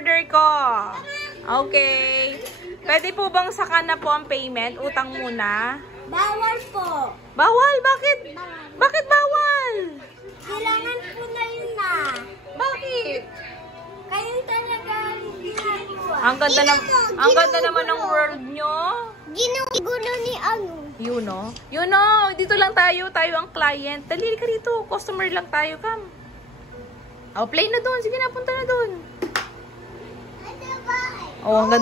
order ko. Okay. Pwede po bang saka na po ang payment? Utang muna? Bawal po. Bawal? Bakit? Bakit bawal? Kailangan po na yun na. Bakit? Kayo talaga ginagawa. Ang ganda naman ng world nyo. Ginugulo ni ano. Yuno, dito lang tayo. Tayo ang client. Dali ka rito. Customer lang tayo, come. Oh, play na doon. Sige na, punta na doon. Oh, ang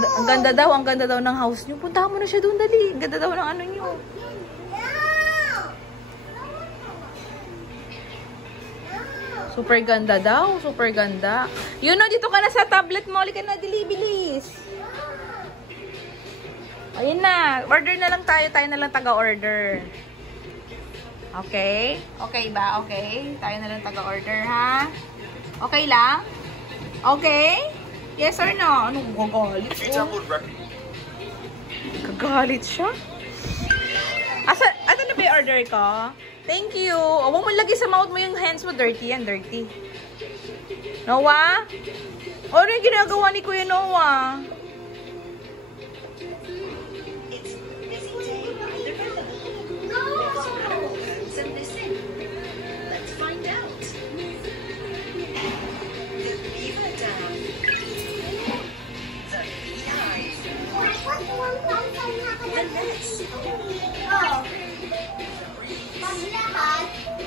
ganda daw ng house nyo. Puntahan mo na siya doon, dali. Ang ganda daw ng ano nyo. Super ganda daw. Super ganda. Yuno, dito ka na sa tablet mo. Halika na, dili, bilis. Ayun na. Order na lang tayo. Tayo na lang taga-order. Okay? Okay ba? Okay? Tayo na lang taga-order, ha? Okay lang? Okay? Yes or no? Anong gagalit? Gagalit siya? Asa na ba yung order ko? Thank you. O, huwag mo lagi sa mouth mo yung hands mo. Dirty yan, dirty. Noah? O, ano yung ginagawa ni Kuya Noah? Paglakad,